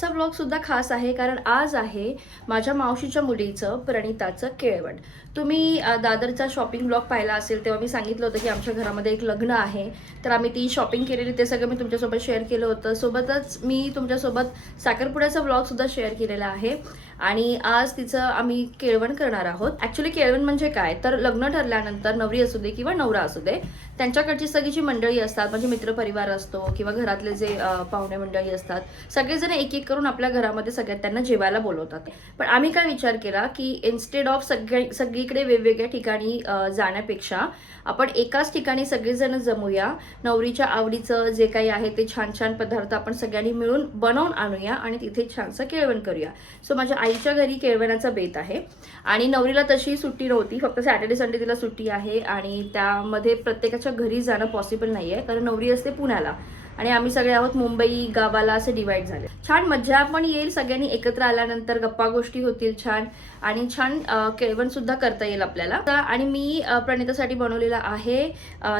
आजचा ब्लॉग सुद्धा खास आहे कारण आज आहे माझ्या मावशीच्या मुलीचं प्रणिताचं केळवण. तुम्ही दादरचा शॉपिंग ब्लॉग पाहिला असेल तेव्हा मी सांगितलं होतं की आमच्या घरामध्ये एक लग्न आहे, तर आम्ही ती शॉपिंग केलेली ते सगळं मी तुमच्यासोबत शेअर केलं होतं. सोबतच मी तुमच्यासोबत साखरपुड्याचा ब्लॉग सुद्धा शेअर केलेला आहे आणि आज तिचं आम्ही केळवण करणार आहोत. ॲक्च्युली केळवण म्हणजे काय, तर लग्न ठरल्यानंतर नवरी असू दे किंवा नवरा असू दे त्यांच्याकडची सगळी जी मंडळी असतात, म्हणजे मित्रपरिवार असतो किंवा घरातले जे पाहुणे मंडळी असतात, सगळेजण एक एक करून आपल्या घरामध्ये सगळ्यात त्यांना जेवायला बोलवतात. पण आम्ही काय विचार केला की इन्स्टेड ऑफ सगळीकडे वेगवेगळ्या ठिकाणी जाण्यापेक्षा आपण एकाच ठिकाणी सगळेजण जमूया, नवरीच्या आवडीचं जे काही आहे ते छान छान पदार्थ आपण सगळ्यांनी मिळून बनवून आणूया आणि तिथे छानसं केळवण करूया. सो माझ्या आईच्या घरी केळवणाचा बेत आहे आणि नवरीला तशी सुट्टी नव्हती, फक्त सॅटर्डे संडे तिला सुट्टी आहे आणि त्यामध्ये प्रत्येकाच्या घरी जाणं पॉसिबल नाही आहे कारण नवरी असते पुण्याला आणि आम्ही सगळे आहोत मुंबई गावाला, असे डिवाइड झाले. छान मज्जा पण येईल, सगळ्यांनी एकत्र आल्यानंतर गप्पा गोष्टी होतील छान आणि छान केळवण सुद्धा करता येईल आपल्याला. आणि मी प्रणितासाठी बनवलेला आहे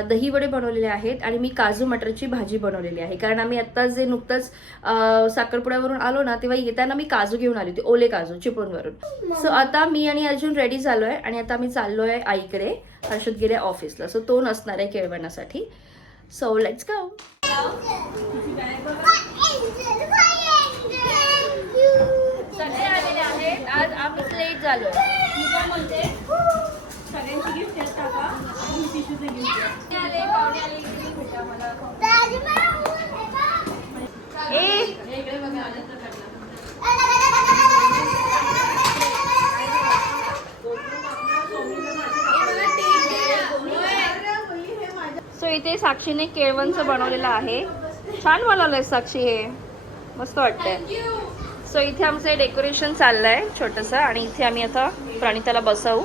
दही वडे बनवलेले आहेत आणि मी काजू मटरची भाजी बनवलेली आहे कारण आम्ही आता जे नुकतंच साखरपुड्यावरून आलो ना तेव्हा येताना मी काजू घेऊन आली होती, ओले काजू चिपळूणवरून. सो आता मी आणि अर्जुन रेडी झालोय आणि आता आम्ही चाललोय आईकडे. हर्षद गेले ऑफिसला, सो तो नसणार आहे केळवणासाठी. So let's go. सगळे आलेले आहेत, आज आम्ही लेट झालोय. सगळ्यांची गिफ्ट आहेत टाका आणि टिश्यूचे गिफ्ट आले पाहुणे आले इकडे भेटा मला. इकडे बघा आले तर सो इथे साक्षीने केळवणचं बनवलेलं आहे. छान बनवलंय साक्षी, हे मस्त वाटतंय. सो इथे आमचं डेकोरेशन चाललंय छोटंसं आणि इथे आम्ही आता प्रणिताला बसवू.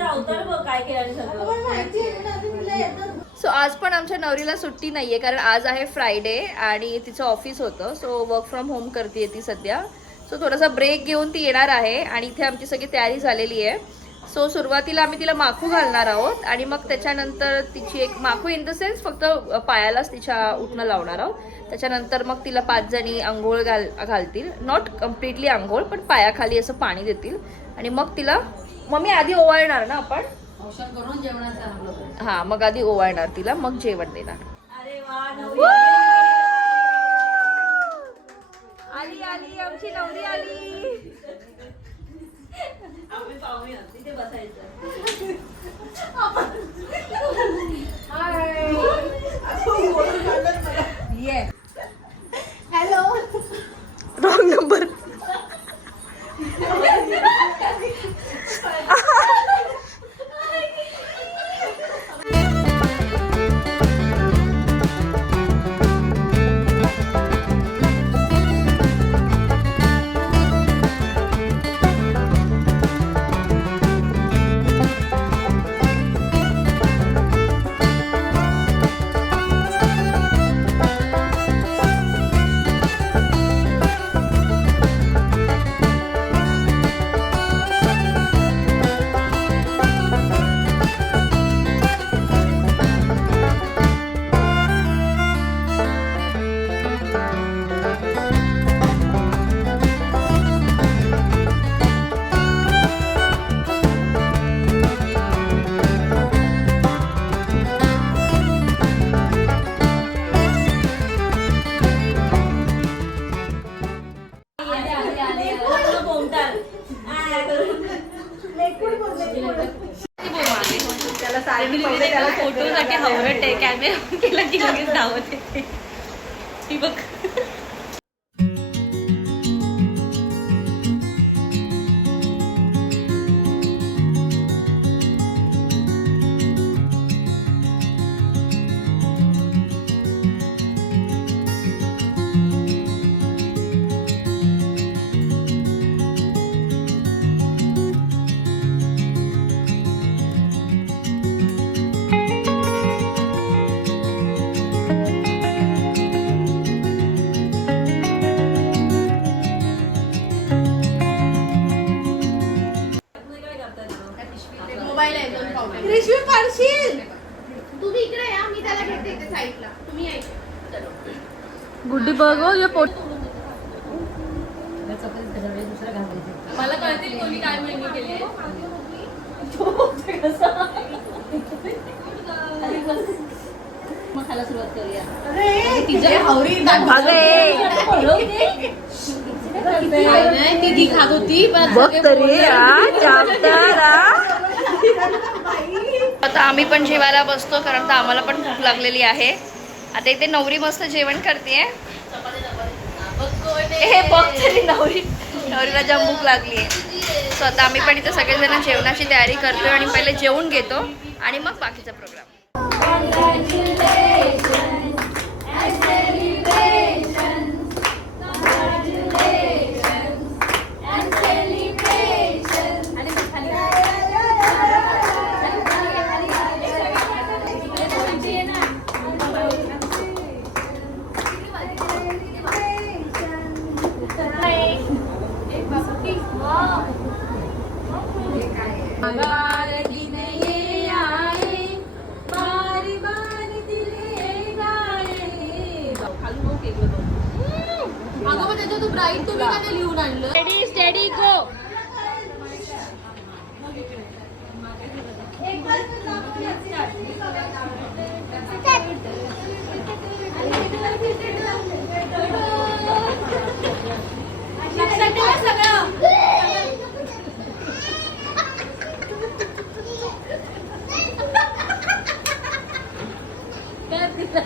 अवतार बघ काय केलं. सो आज पण आमच्या नवरीला सुट्टी नाहीये कारण आज आहे फ्रायडे आणि तिचं ऑफिस होतं. सो वर्क फ्रॉम होम करते ती सध्या. सो थोडासा ब्रेक घेऊन ती येणार आहे आणि इथे आमची सगळी तयारी झालेली आहे. सो सुरुवातीला आम्ही तिला माखू घालणार आहोत आणि मग त्याच्यानंतर तिची एक माखू इन द सेन्स फक्त पायालाच तिच्या उठणं लावणार आहोत. त्याच्यानंतर मग तिला 5 जणी आंघोळ घालतील, नॉट कम्प्लिटली आंघोळ पण पायाखाली असं पाणी देतील आणि मग तिला मम्मी आधी ओवाळणार ना आपण, हा मग आधी ओवाळणार तिला मग जेवण देणार. अरे वा, आली आली आमची नवरी आली. आम्ही पाहुणे तिथे बसायचं. Hello, wrong number. फोटोसाठी हवरट आहे, कॅमेरा केला की लगेच धावत येते. बघ रेशमी पाडशील. तुम्ही इकडे या, मी त्याला घेते इथे साईडला. तुम्ही या इथे. गुड्डी बघ ये पोट. मला कळतील कोणी काय मेहंदी केली आहे. मग खायला सुरुवात करूया. अरे तिच्या हावरी नाही ती खात होती पण बघ तरी आता आम्ही पण जेवायला बसतो कारण तर आम्हाला पण भूक लागलेली आहे. आता इथे नवरी मस्त जेवण करते. हे बघ तरी नवरीला जाम भूक लागली आहे. सो आता आम्ही पण इथे सगळेजण जेवणाची तयारी करतोय आणि पहिले जेवून घेतो आणि मग बाकीचा प्रोग्राम. तू ब्राईट तुम्ही का नाही लिहून आणलं. स्टेडी स्टेडी गो.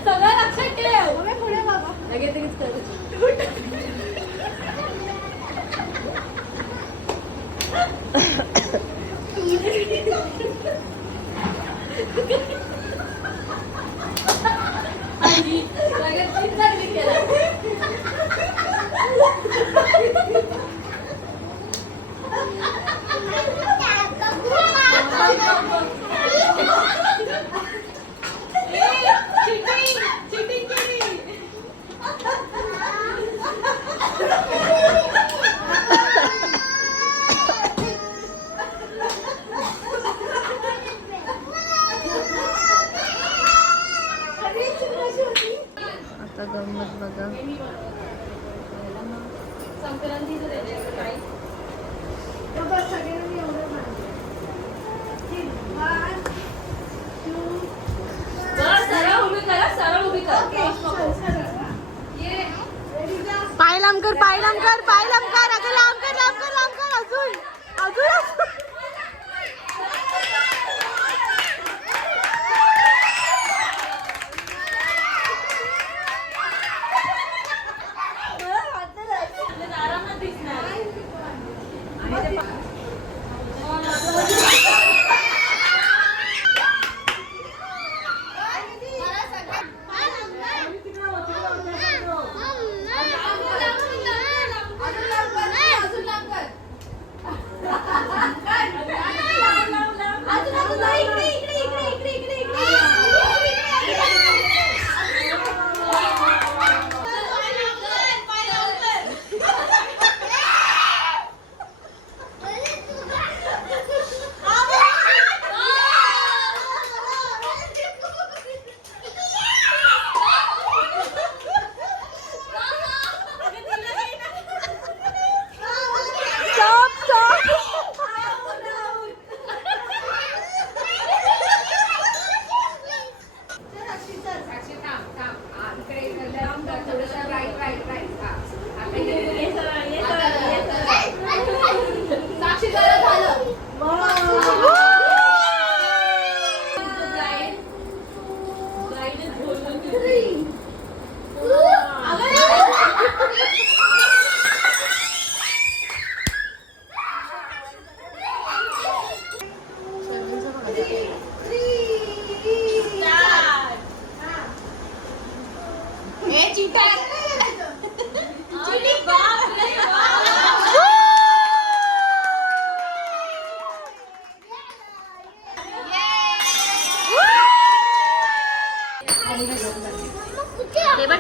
सगळं लक्षात ठेव. पुढे बाबा. आता गंमत बघा. बाबा सगळ्यांनी एवढं मांडलं. ठीक. 1, 2. सरळ उभी करा, सरळ उभी करा. ओके. सरळ. ये. रेडी जा. पाय लांब कर, पाय लांब कर, पाय लांब कर. अगं लांब कर, लांब कर, लांब कर. अजून अजून. आरामात दिसणार.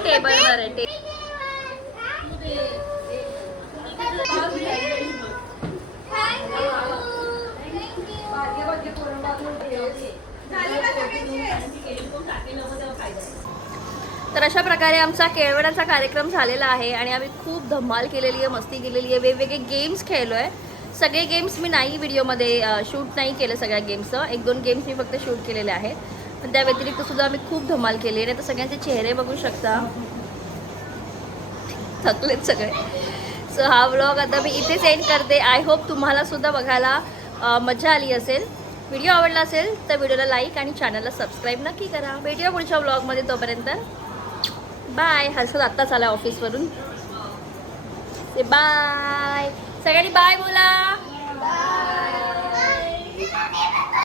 टेबलवर आहे. झाले का सगळ्यांचे? तर अशा प्रकारे आमचा केळवणाचा कार्यक्रम झालेला आहे आणि आम्ही खूप धमाल केलेली आहे, मस्ती केलेली आहे, वेगवेगळे गेम्स खेळलो आहे. सगळे गेम्स मी नाही व्हिडिओमध्ये शूट नाही केलं सगळ्या गेम्सचं, 1-2 गेम्स मी फक्त शूट केलेले आहेत. पण त्या व्यतिरिक्त सुद्धा आम्ही खूप धमाल केली आहे. तर सगळ्यांचे चेहरे बघू शकता, थकलेत सगळे. सो हा व्लॉग आता मी इथेच एंड करते. आय होप तुम्हाला सुद्धा बघायला मजा आली असेल. व्हिडिओ आवडला असेल तर व्हिडिओला लाईक आणि चॅनलला सबस्क्राईब नक्की करा. भेटूया पुढच्या व्लॉगमध्ये. तोपर्यंत बाय. हर्षद आत्ताच आला ऑफिसवरून. बाय सगळ्यांनी, बाय बोला.